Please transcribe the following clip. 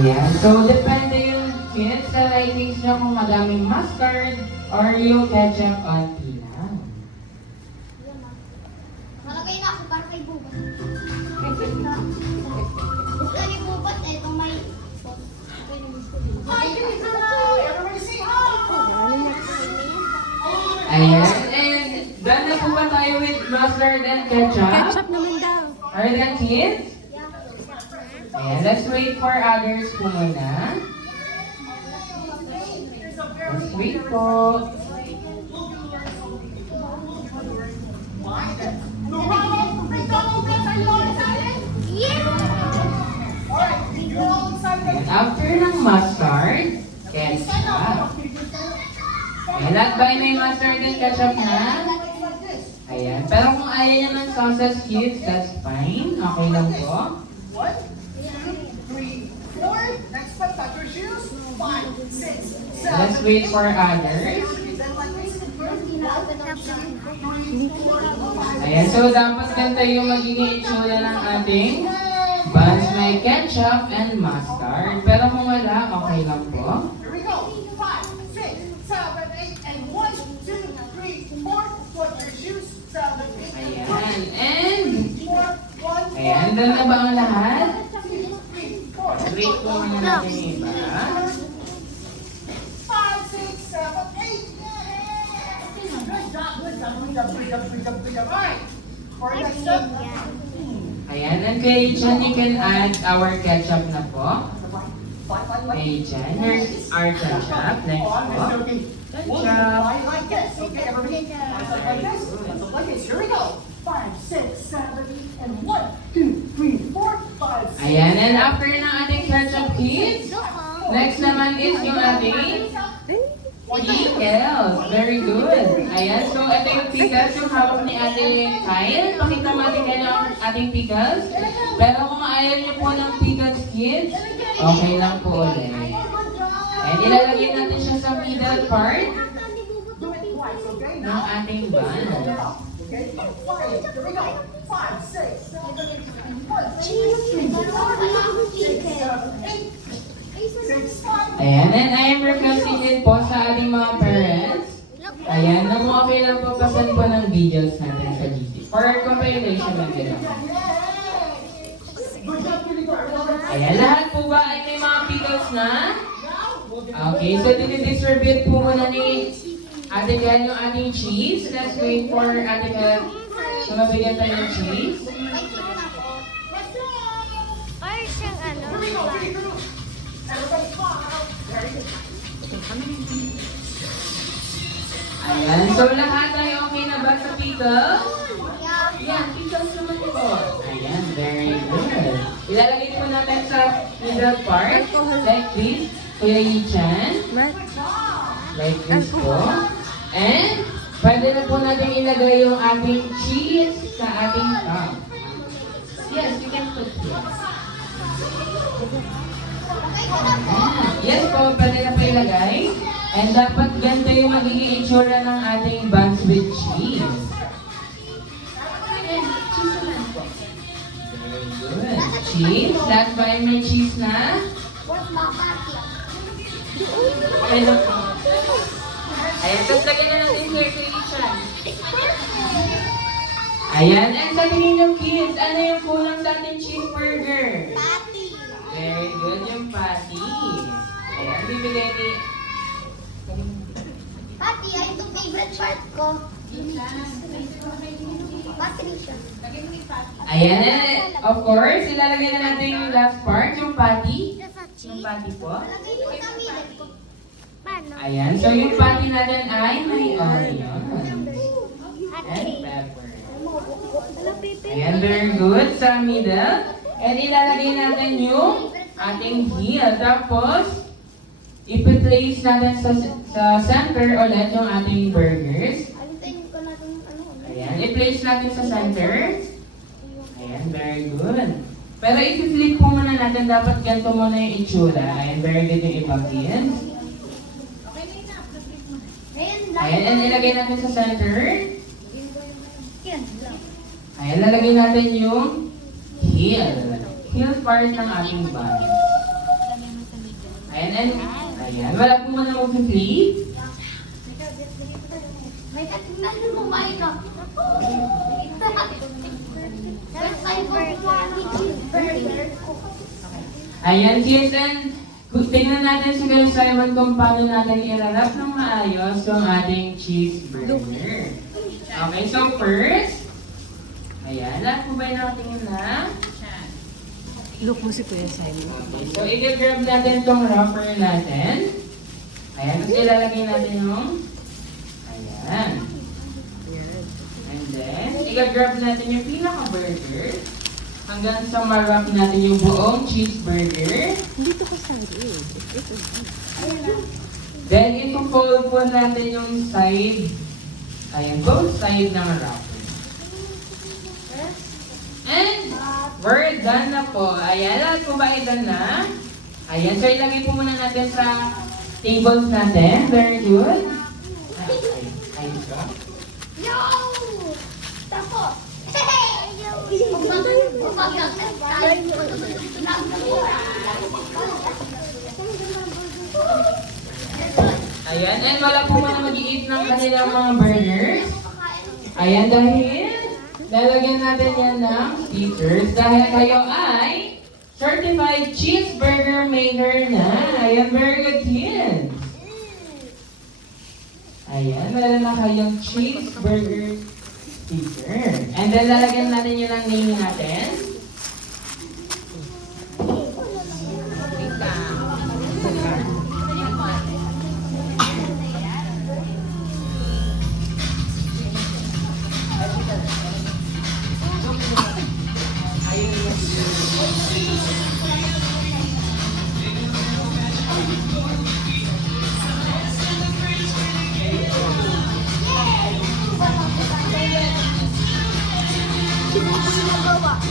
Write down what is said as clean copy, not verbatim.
Ayan. So, depende yung kids sa ratings nyo kung madaming mustard or yung ketchup onti lang. Malagay na ako para kay Bubat. Gusto ni Bubat, eto may... Ayan. And done na po ba tayo with mustard and ketchup? Ketchup naman daw. Alright then, kids? Ayan, let's wait for others po muna. Let's wait po. And after ng mustard, ketchup. Ayan, lahat ba may mustard and ketchup na? Ayan, pero kung ayaw niya ng sauces, kids, that's fine. Okay lang po. 1, 2, 3, 4. Next one, touch your shoes. 5, 6, 7. Let's wait for others. Ayan, so dapat ganito yung magiging itsura ng ating buns may ketchup and mustard. Pero kung wala, okay lang po. Here we go. 5, 6, 7, 8, and 1, 2, 3, 4. Touch your shoes. 7, 8, Ayan, and 4, 1, ayan, doon na ba ang lahat? 2, 3, 4. Wait po muna natin yung iba. 5, 6, 7, 8. Good job, good job, good job, good job, good job, good job. All right. For next step. Ayan, and kay Jan, you can add our ketchup na po. Kay Jan, here's our ketchup. Next po. Ketchup. Like this, okay, everybody? Like this, like this. Here we go. 5, 6, 7, and 1, 2, 3, 4, 5, 6. Ayan, and after ng ating ketchup, kids, next naman is yung ating pickles. Very good. Ayan, so ito yung pickles, yung hawak ni Ate Kyle. Pakita mo Ate Kyle ang ating pickles. Pero kung ayaw niyo po ng pickles, kids, okay lang po ulit. And ilalagay natin siya sa middle part Do it twice, okay? ng ating bun. Okay, here we go. 5, 6, 7, 8, 1, 2, 3, 4, 5, 6, 7, 8, 6, 5. Ayan, and I am requesting it po sa ating mga parents. Ayan, na kung okay lang po, pasan po ng videos natin sa GC. For compilation lang din. Good job, really good. Ayan, lahat po ba ay may mga pickles na? Okay, so dinidistribute po muna ni Ate Gal yung ating cheese. Let's wait for Ate Gal na mabigyan tayo ng cheese. Or siyang ano? Ayan, so lahat ay okay na ba sa pickles? Yan, pickles naman po. Ayan, very good. Ilalagay po natin sa middle part, like this. Kuya Yichan, What? like this po. And, pwede na po natin ilagay yung ating cheese sa ating top. Yes, you can put here. Yes po, pwede na po ilagay. And dapat ganito yung magiging itsura ng ating buns with cheese. And cheese naman po. Very good. Cheese. Last bite may cheese na. Ayan po. Ayan, tapos lagyan na natin here kay Ishan. Ayan, and sa tingin ng kids, ano yung kulang sa ating cheeseburger? Patty. Very good yung patty. Ayan, bibigay ni... Patty, ay itong favorite part ko. Patty siya. Ayan, and of course, ilalagay na natin yung last part, yung patty. Yung patty po. Lagay mo sa middle ko. Paano? Ayan, so yung patty natin ay may onion and pepper. Ayan, very good sa middle. And ilalagay natin yung ating heel. Tapos, ipi-place natin sa center ulit yung ating burgers. Alisin ko na itong ano. Ayan, i-place natin sa center. Ayan, very good. Pero i-flip po muna natin, dapat ganito muna yung itsura. Ayan, very good yung iba, kids. Ngayon lang. Ayan, and ilagay natin sa center. Yan lang. Ayan, lalagay natin yung heel. Heel part ng ating bun. Ayan, and, ayan, wala po muna mag-flip. May katingnan yung kumain ka. First time ko kumain ng cheeseburger. Ayan, kids, and tingnan natin si Kuya Simon kung paano natin i-wrap ng maayos yung ating cheeseburger. Okay, so first, ayan, lahat po ba yung nakatingin na? Look mo si Kuya Simon. Okay, so i-grab natin itong wrapper natin. Ayan, tapos ilalagay natin yung, ayan. And then, i-grab natin yung pinaka-burger hanggang sa ma-wrap natin yung buong cheeseburger. Dito ka sa Then, ipo-fold po natin yung side, ayan, both side ng wrapper. And, we're done na po. Ayan, lahat po ba done na? Ayan, so ilagay po muna natin sa tables natin. Very good. Ayun siya. Yo! Tapos! Ayan, and wala po muna mag-i-eat ng kanilang mga burgers. Ayan, dahil lalagyan natin yan ng stickers dahil kayo ay certified cheeseburger maker na. Ayan, very good kids. Ayan, meron na kayong cheeseburger sticker. And then lalagyan natin yun ng name natin. Sino yung magawa?